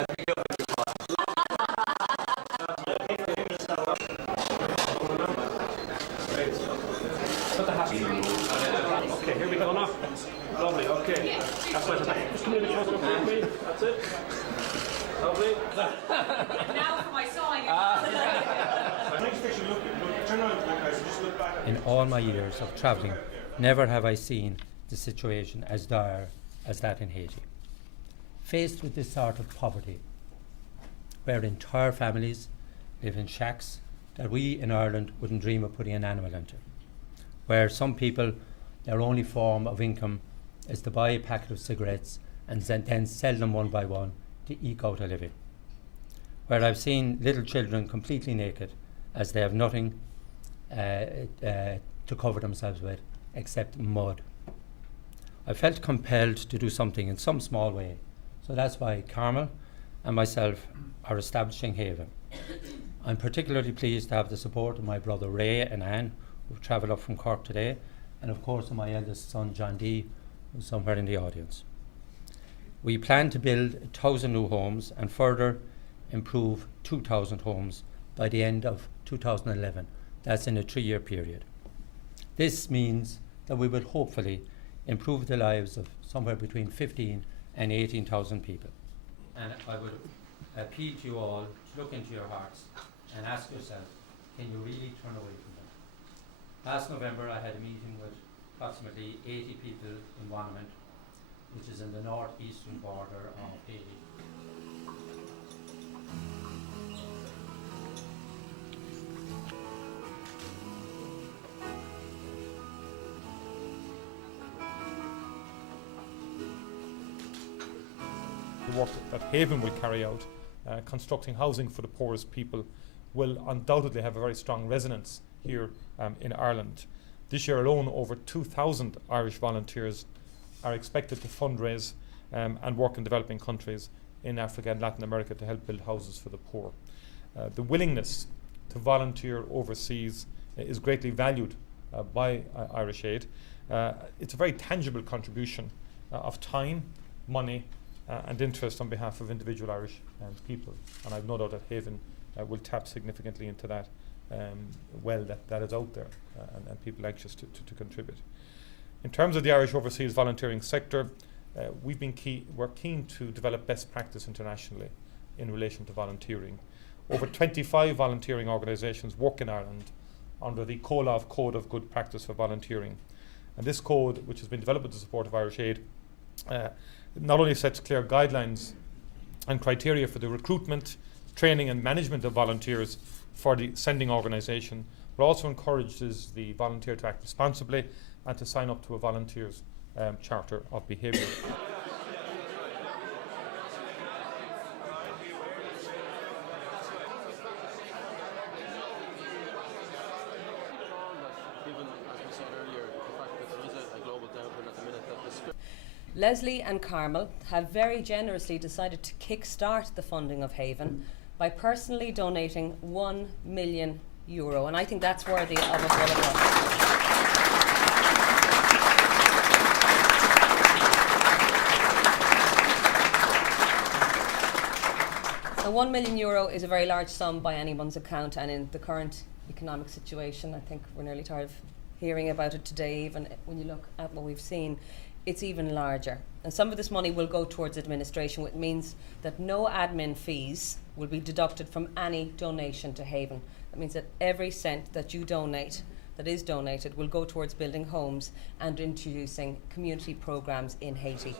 Okay, here we go now. Lovely, okay. That's what just come a bit closer up to me. That's it. Lovely. Now for my sawing. Turn around, guys, just look back. In all my years of travelling, never have I seen the situation as dire as that in Haiti. Faced with this sort of poverty, where entire families live in shacks that we in Ireland wouldn't dream of putting an animal into, where some people, their only form of income is to buy a packet of cigarettes and then sell them one by one to eke out a living, where I've seen little children completely naked as they have nothing to cover themselves with except mud. I felt compelled to do something in some small way, so that's why Carmel and myself are establishing Haven. I'm particularly pleased to have the support of my brother Ray and Anne, who've travelled up from Cork today, and of course of my eldest son John D, who's somewhere in the audience. We plan to build 1,000 new homes and further improve 2,000 homes by the end of 2011. That's in a 3-year period. This means that we will hopefully improve the lives of somewhere between 15 and 18,000 people. And I would appeal to you all to look into your hearts and ask yourself, can you really turn away from them? Last November I had a meeting with approximately 80 people in Wanament, which is in the northeastern border of Haiti. The work that Haven will carry out, constructing housing for the poorest people, will undoubtedly have a very strong resonance here in Ireland. This year alone, over 2,000 Irish volunteers are expected to fundraise and work in developing countries in Africa and Latin America to help build houses for the poor. The willingness to volunteer overseas is greatly valued by Irish Aid. It's a very tangible contribution of time, money, and interest on behalf of individual Irish people, and I've no doubt that Haven will tap significantly into that that is out there and people anxious to contribute. In terms of the Irish overseas volunteering sector, we're keen to develop best practice internationally in relation to volunteering. Over 25 volunteering organisations work in Ireland under the COLAV Code of Good Practice for Volunteering, and this code, which has been developed with the support of Irish Aid, not only sets clear guidelines and criteria for the recruitment, training and management of volunteers for the sending organisation, but also encourages the volunteer to act responsibly and to sign up to a volunteer's charter of behaviour. Leslie and Carmel have very generously decided to kick-start the funding of Haven by personally donating €1 million, and I think that's worthy of a full applause. Now, €1 million is a very large sum by anyone's account, and in the current economic situation, I think we're nearly tired of hearing about it today. Even when you look at what we've seen, it's even larger. And some of this money will go towards administration, which means that no admin fees will be deducted from any donation to Haven. That means that every cent that you donate, that is donated, will go towards building homes and introducing community programmes in Haiti.